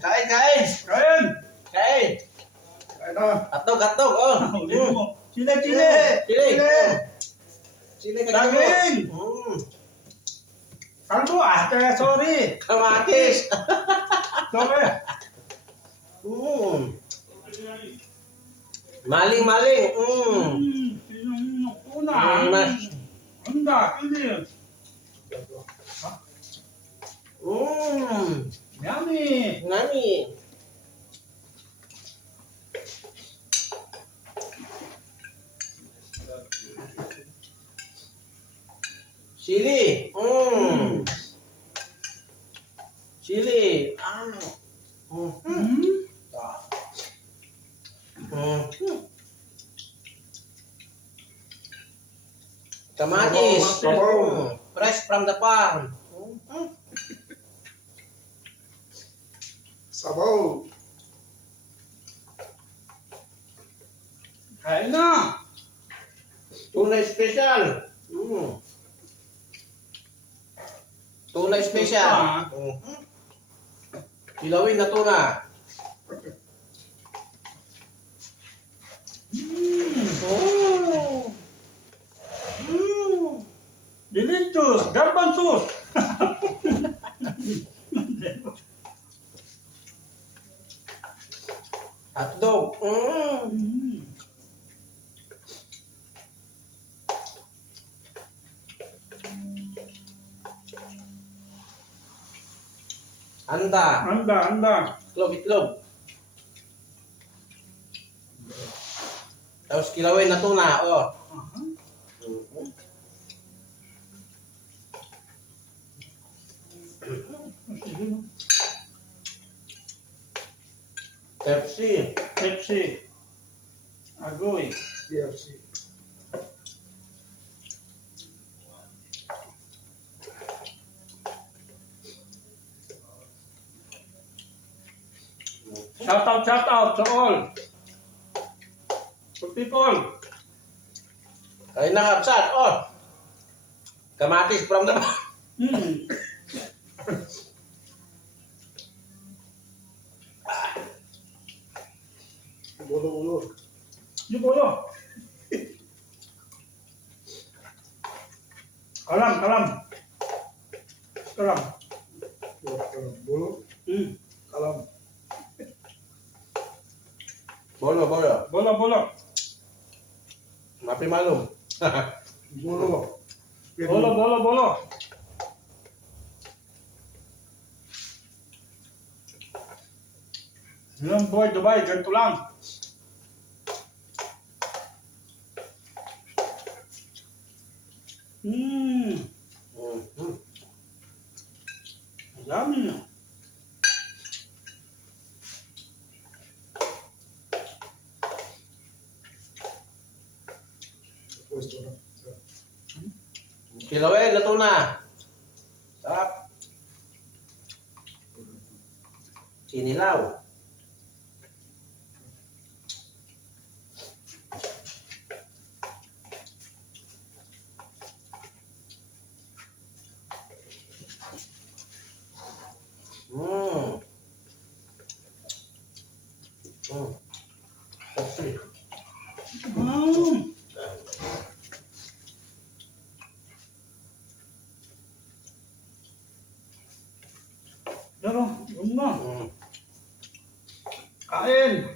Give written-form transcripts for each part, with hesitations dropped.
Kain, kain. Kain! Kain. Kain na. Hotdog, oh. Ulit mo. Chile, chile! Chile. Chile ka Daging! Kalbo kaya sorry. Kamatis. Sorry. Maling, maling. Una. Mas. Anda, ini. Yummy. Nani. Chili. Chili. Kamatis. Sabaw. Fresh from the farm. Sabaw. Kain na. Tuna special. Tuna special. Kilawin na tuna. Delicious. Garban sauce. Hotdog. Anda. Anda. Itlog. Tapos kilawin na tuna. Pepsi. Pepsi. Agoy. Pepsi. Shout out to all. To people. Kain na kapsat. Kamatis from the... Ulo. Yung bolo. Kalam. Bolo. Kalam. Bolo. Mapi malum. Bolo. Bolo. Yung boy Dubai, ganito lang. Yummy. Kilawin na tuna. Sarap. Sinilaw. Pepsi. Pero, yun na. Kain.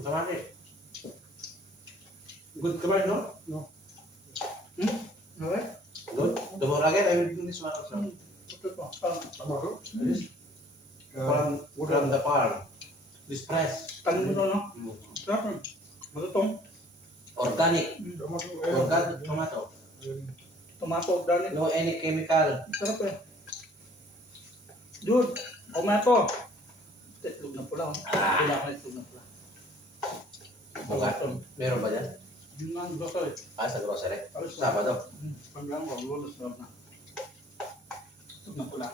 Kamari. Good kamari, no? No. Okay? Good. The more again, I will bring this one also. Tama ko? From the farm. This fresh. Kanin mo to, no? Sarap. Matutong. Organic. Tama ko. Organic tomato. Tomato, organic. No any chemical. Sarap eh. Dude, tomato. Itlog na pula. Pula ka itlog na pula. Meron ba dyan? Yun nga ang grocery. Sa grocery? Alas na. Sabado. Paglang ko, lulos na. Itlog na pula.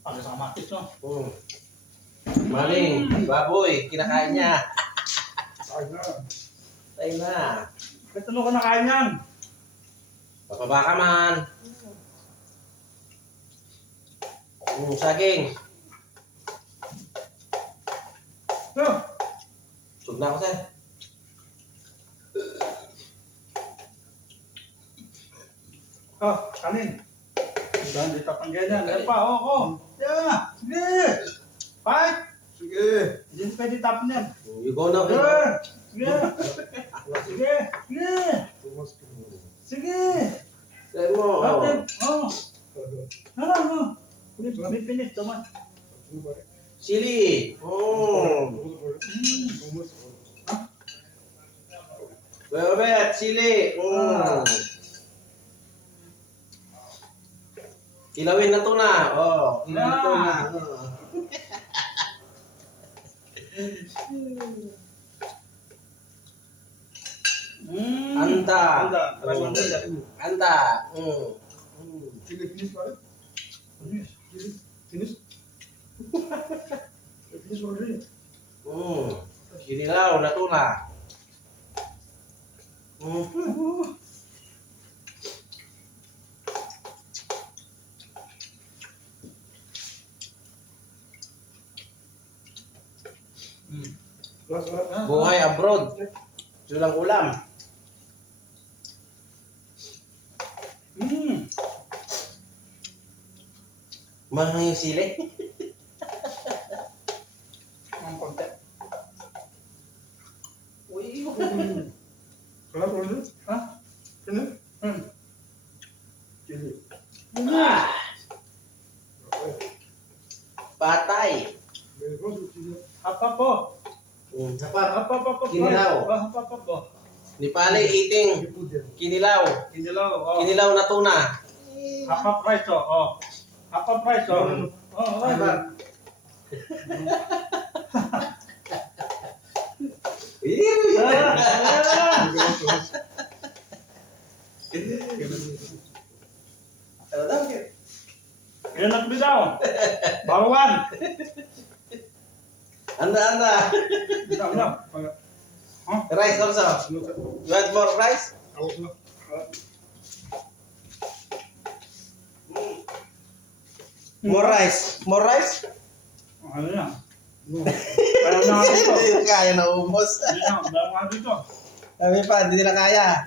Para sa kamatis, no? Maling, baboy, kinakain niya. Ay na. Tayo na. Ba't ano ka nakain yan? Papaba ka man. Saging. Oh, Sug na ako, sir. oh, kanin. Dahil dito pang ganyan. Yan pa, oh. Yan. Sige. Fight. Sige. Hindi pwede tapon yan. You go now. Sige. Sige. Sige. Sige. Tumas ka mo. Sige. Say mo. Bakit? Oh. No. May pinis naman. Chili. Wait, chili. Kilawin na tuna. Kilawin na tuna. Anda. Anda. Sige, finish pare. Finish. Finish already. Kinilaw na tuna. Last. Buhay abroad. Sulang ulam. Mahal yung sili. Ang konti. Last already. Ha? Finish. Chili. Patay. Very good. Chili. Apa po? Apa? Apa. Kinilaw. Apa po? Nipali eating kinilaw. Kinilaw. Oh. Kinilaw na tuna. Apa price oh. Apa price oh. Oh, right. Yan ang bidaw. Bawan. Anda. Bidaw. Rice also. You want more rice? More rice. More rice? Ano yan? Kaya na nga dito. Hindi kaya na ubos. Kaya na nga dito. Kami pa, hindi nila kaya.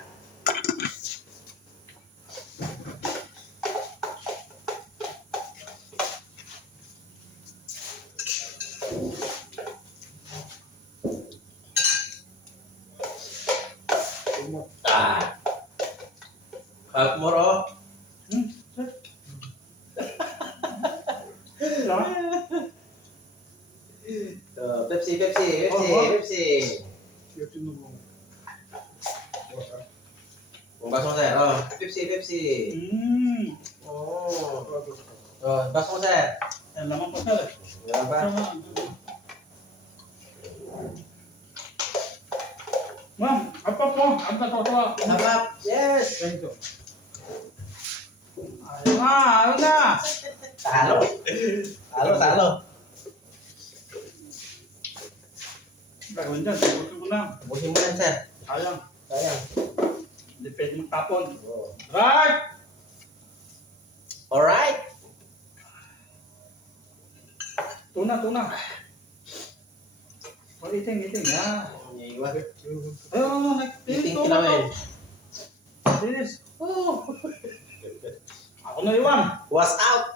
Have more oh. Pepsi. Kung baso mo sir, Pepsi. Baso mo sir. Yan naman po sir. Yan ba? Ma'am, apa po? Ang totoo. Sarap. Yes. Thank you. Ayun na. Talo. Gagawin dyan, sagutin ko na. Busin mo yan sir. Sayang. Hindi pwede magtapon. Oh. Right! Alright. Tuna. Oh, iting. Ya. Iwan. Ayun, Iting kilawin. This. Oh. Ako na iwan. Was out.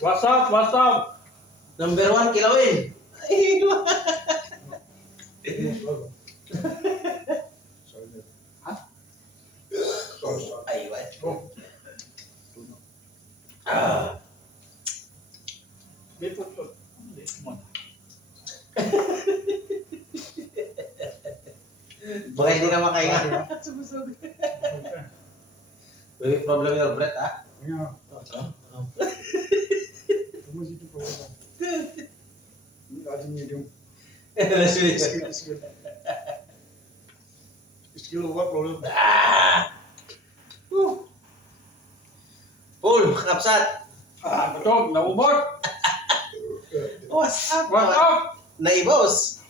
What's up? Number 1 kilawin. Ay, Iwan. Dito. Baka hindi ka makahinga. May problem your breath, ah? Let's switch. Skill what problem? Full, kapsat. Betul, naubot. What's up? What's up? Naibos.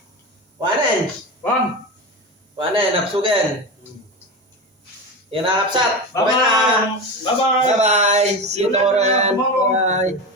Wanen. Juan. Wanen, napsugan. Yan na, kapsat. Okay na. Bye-bye. Bye-bye. Bye-bye. See you tomorrow. Tomorrow. Bye.